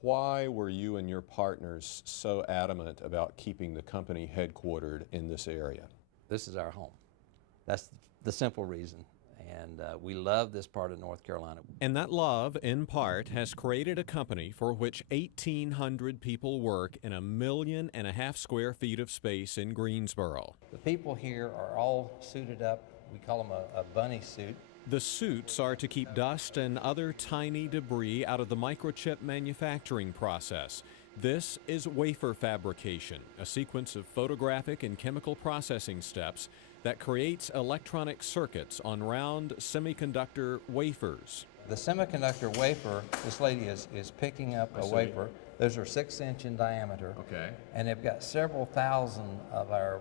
Why were you and your partners so adamant about keeping the company headquartered in this area? This is our home. That's the simple reason. And we love this part of North Carolina. And that love, in part, has created a company for which 1,800 people work in 1.5 million square feet of space in Greensboro. The people here are all suited up. We call them a bunny suit. The suits are to keep dust and other tiny debris out of the microchip manufacturing process. This is wafer fabrication, a sequence of photographic and chemical processing steps that creates electronic circuits on round semiconductor wafers. The semiconductor wafer, this lady is picking up a wafer. Those are 6-inch in diameter. Okay. And they've got several thousand of our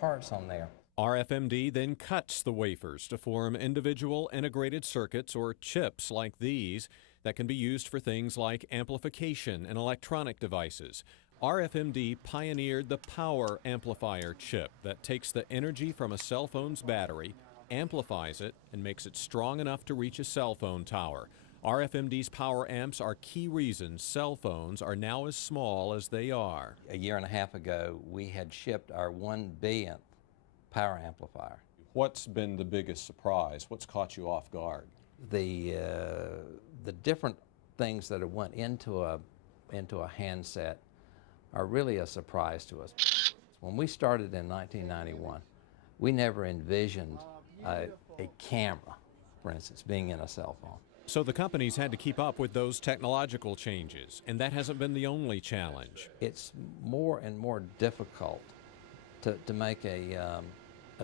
parts on there. RFMD then cuts the wafers to form individual integrated circuits or chips like these that can be used for things like amplification and electronic devices. RFMD pioneered the power amplifier chip that takes the energy from a cell phone's battery, amplifies it, and makes it strong enough to reach a cell phone tower. RFMD's power amps are key reasons cell phones are now as small as they are. A year and a half ago, we had shipped our 1 billionth power amplifier. What's been the biggest surprise? What's caught you off guard? The different things that have went into a handset are really a surprise to us. When we started in 1991, we never envisioned a camera, for instance, being in a cell phone. So the companies had to keep up with those technological changes, and that hasn't been the only challenge. It's more and more difficult to make a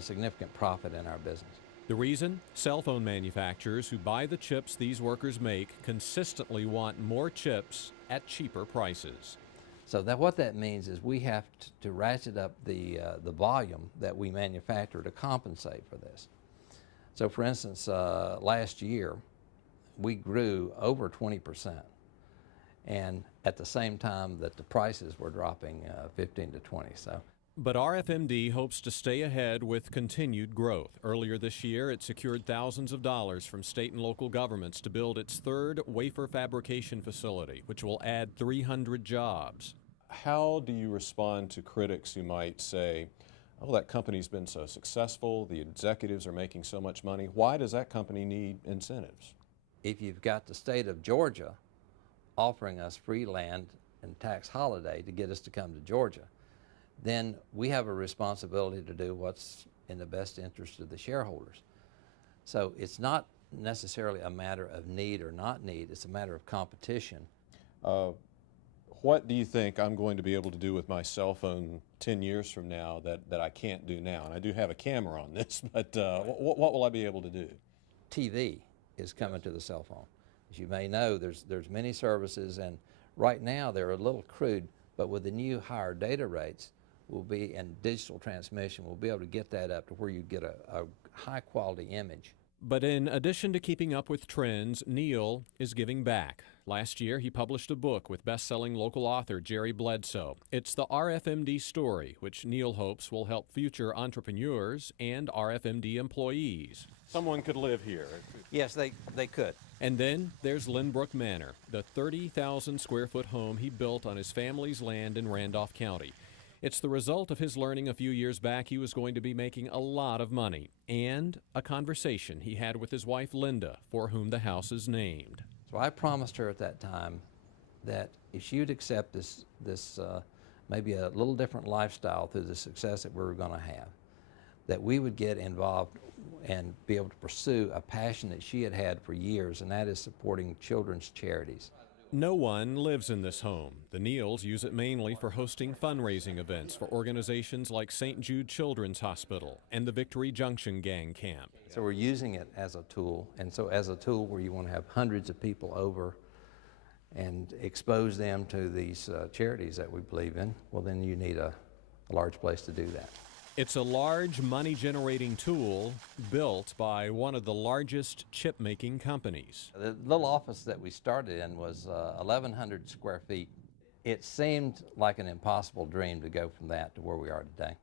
significant profit in our business. The reason? Cell phone manufacturers who buy the chips these workers make consistently want more chips at cheaper prices. So what that means is we have to ratchet up the volume that we manufacture to compensate for this. So for instance, last year we grew over 20%, and at the same time that the prices were dropping 15 to 20. But RFMD hopes to stay ahead with continued growth. Earlier this year, it secured thousands of dollars from state and local governments to build its third wafer fabrication facility, which will add 300 jobs. How do you respond to critics who might say, oh, that company's been so successful, the executives are making so much money, why does that company need incentives? If you've got the state of Georgia offering us free land and tax holiday to get us to come to Georgia, then we have a responsibility to do what's in the best interest of the shareholders. So it's not necessarily a matter of need or not need, it's a matter of competition. What do you think I'm going to be able to do with my cell phone 10 years from now that I can't do now? And I do have a camera on this, but what will I be able to do? TV is coming to the cell phone. As you may know, there's many services, and right now they're a little crude, but with the new higher data rates, and digital transmission, we'll be able to get that up to where you get a high quality image. But in addition to keeping up with trends, Neal is giving back. Last year, he published a book with best-selling local author Jerry Bledsoe. It's the RFMD story, which Neal hopes will help future entrepreneurs and RFMD employees. Someone could live here. Yes, they could. And then there's Lynbrook Manor, the 30,000 square foot home he built on his family's land in Randolph County. It's the result of his learning a few years back he was going to be making a lot of money, and a conversation he had with his wife Linda, for whom the house is named. So I promised her at that time that if she would accept this maybe a little different lifestyle through the success that we were going to have, that we would get involved and be able to pursue a passion that she had had for years, and that is supporting children's charities. No one lives in this home. The Neals use it mainly for hosting fundraising events for organizations like St. Jude Children's Hospital and the Victory Junction Gang Camp. So we're using it as a tool, and so as a tool where you want to have hundreds of people over and expose them to these charities that we believe in, well then you need a large place to do that. It's a large money-generating tool built by one of the largest chip-making companies. The little office that we started in was 1,100 square feet. It seemed like an impossible dream to go from that to where we are today.